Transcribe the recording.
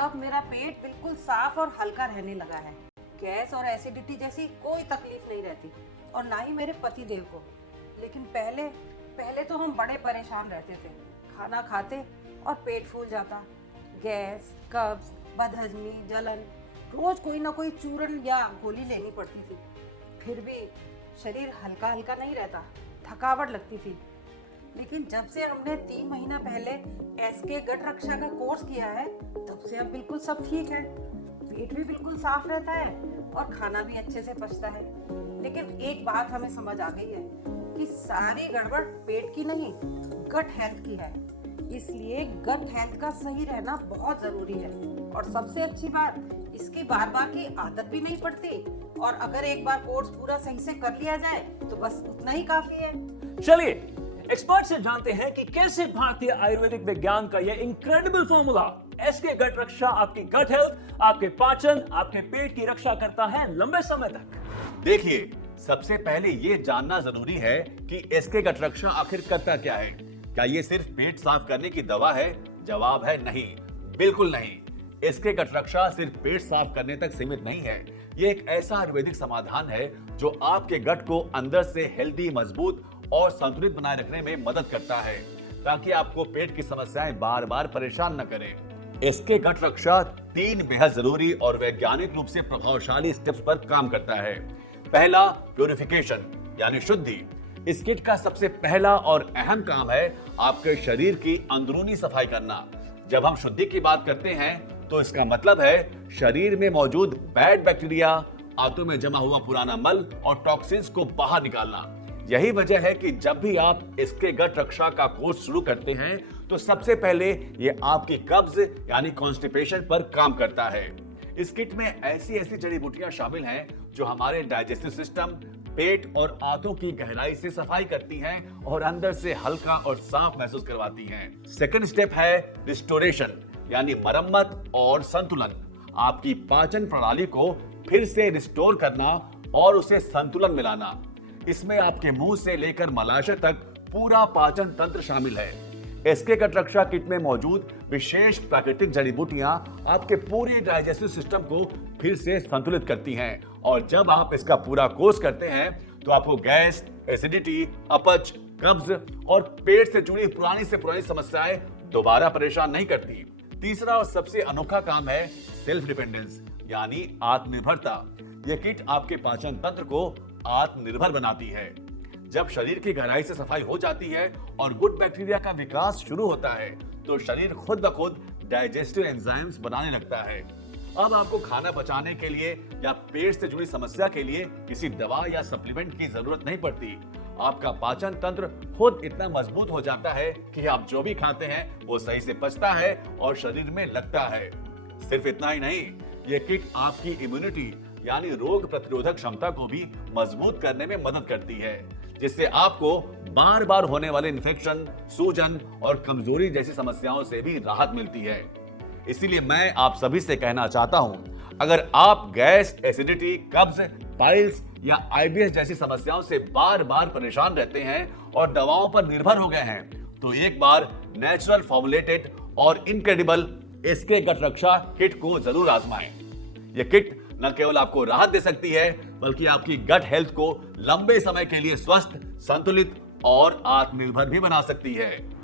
अब मेरा पेट बिल्कुल साफ और हल्का रहने लगा है। गैस और एसिडिटी जैसी कोई तकलीफ नहीं रहती और ना ही मेरे पति देव को। लेकिन पहले पहले तो हम बड़े परेशान रहते थे। खाना खाते और पेट फूल जाता, गैस, कब्ज, बदहजमी, जलन, रोज कोई ना कोई चूरन या गोली लेनी पड़ती थी। फिर भी शरीर हल्का हल्का नहीं रहता, थकावट लगती थी। लेकिन जब से हमने 3 महीना पहले एसके गट रक्षा का कोर्स किया है, तब से अब बिल्कुल सब ठीक है। पेट भी बिल्कुल साफ रहता है और खाना भी अच्छे से पचता है। लेकिन एक बात हमें समझ आ गई है कि सारी गड़बड़ पेट की नहीं, गट हेल्थ की है। इसलिए गट हेल्थ का सही रहना बहुत जरूरी है। और सबसे अच्छी बात, इसकी बार बार की आदत भी नहीं पड़ती। और अगर एक बार कोर्स पूरा सही से कर लिया जाए तो बस उतना ही काफी है। चलिए एक्सपर्ट से जानते हैं कि कैसे भारतीय आयुर्वेदिक विज्ञान का यह इनक्रेडिबल फॉर्मूला एसके गट रक्षा आपकी गट हेल्थ, आपके पाचन, आपके पेट की रक्षा करता है लंबे समय तक। देखिए, सबसे पहले ये जानना जरूरी है कि एसके गट रक्षा आखिर करता क्या है। क्या ये सिर्फ पेट साफ करने की दवा है? जवाब है नहीं, बिल्कुल नहीं। एसके गट रक्षा सिर्फ पेट साफ करने तक सीमित नहीं है। ये एक ऐसा आयुर्वेदिक समाधान है जो आपके गट को अंदर से हेल्दी, मजबूत और संतुलित बनाए रखने में मदद करता है, ताकि आपको पेट की समस्याएं बार बार परेशान न करें। एसके गट रक्षा 3 बेहद जरूरी और वैज्ञानिक रूप से प्रभावशाली स्टेप्स पर काम करता है। पहला, प्यूरिफिकेशन यानी शुद्धि। इस किट का सबसे पहला और अहम काम है आपके शरीर की अंदरूनी सफाई करना। जब हम शुद्धि की बात करते हैं तो इसका मतलब है शरीर में मौजूद बैड बैक्टीरिया, आंतों में जमा हुआ पुराना मल और टॉक्सिन्स को बाहर निकालना। यही वजह है कि जब भी आप इसके गट रक्षा का कोर्स शुरू करते हैं तो सबसे पहले ये आपकी कब्ज यानी कॉन्स्टिपेशन पर काम करता है। इस किट में ऐसी जड़ी बूटियां शामिल हैं जो हमारे डाइजेस्टिव सिस्टम, पेट और आंतों की गहराई से सफाई करती हैं और अंदर से हल्का और साफ महसूस करवाती हैं। सेकंड स्टेप है रिस्टोरेशन यानी मरम्मत और संतुलन। आपकी पाचन प्रणाली को फिर से रिस्टोर करना और उसे संतुलन में लाना। इसमें आपके मुंह से लेकर मलाशय तक पूरा पाचन तंत्र शामिल है। एसके गट रक्षा किट में मौजूद विशेष प्राकृतिक जड़ी बूटियां आपके पूरे डाइजेस्टिव सिस्टम को फिर से संतुलित करती हैं और जब आप इसका पूरा कोर्स करते हैं तो आपको गैस, एसिडिटी, अपच, कब्ज और पेट से जुड़ी पुरानी से पुरानी समस्याएं दोबारा परेशान नहीं करती। तीसरा और सबसे अनोखा काम है सेल्फ डिपेंडेंस यानी आत्मनिर्भरता। यह किट आपके पाचन तंत्र को आत्मनिर्भर बनाती है। जब शरीर की गहराई से सफाई हो जाती है और गुड बैक्टीरिया का विकास शुरू होता है तो शरीर खुद ब खुद डाइजेस्टिव एंजाइम्स बनाने लगता है। अब आपको खाना पचाने के लिए या पेट से जुड़ी समस्या के लिए किसी दवा या सप्लीमेंट की जरूरत नहीं पड़ती। आपका पाचन तंत्र खुद इतना मजबूत हो जाता है कि आप जो भी खाते हैं वो सही से पचता है और शरीर में लगता है। सिर्फ इतना ही नहीं, ये किट आपकी इम्यूनिटी यानी रोग प्रतिरोधक क्षमता को भी मजबूत करने में मदद करती है, जिससे आपको बार बार होने वाले इन्फेक्शन, सूजन और कमजोरी जैसी समस्याओं से भी राहत मिलती है। इसीलिए मैं आप सभी से कहना चाहता हूं, अगर आप गैस, एसिडिटी, कब्ज, पाइल्स या आईबीएस जैसी समस्याओं से बार बार परेशान रहते हैं और दवाओं पर निर्भर हो गए हैं, तो एक बार नेचुरल फॉर्मुलेटेड और इनक्रेडिबल एसके गट रक्षा किट को जरूर आजमाएं। यह किट न केवल आपको राहत दे सकती है बल्कि आपकी गट हेल्थ को लंबे समय के लिए स्वस्थ, संतुलित और आत्मनिर्भर भी बना सकती है।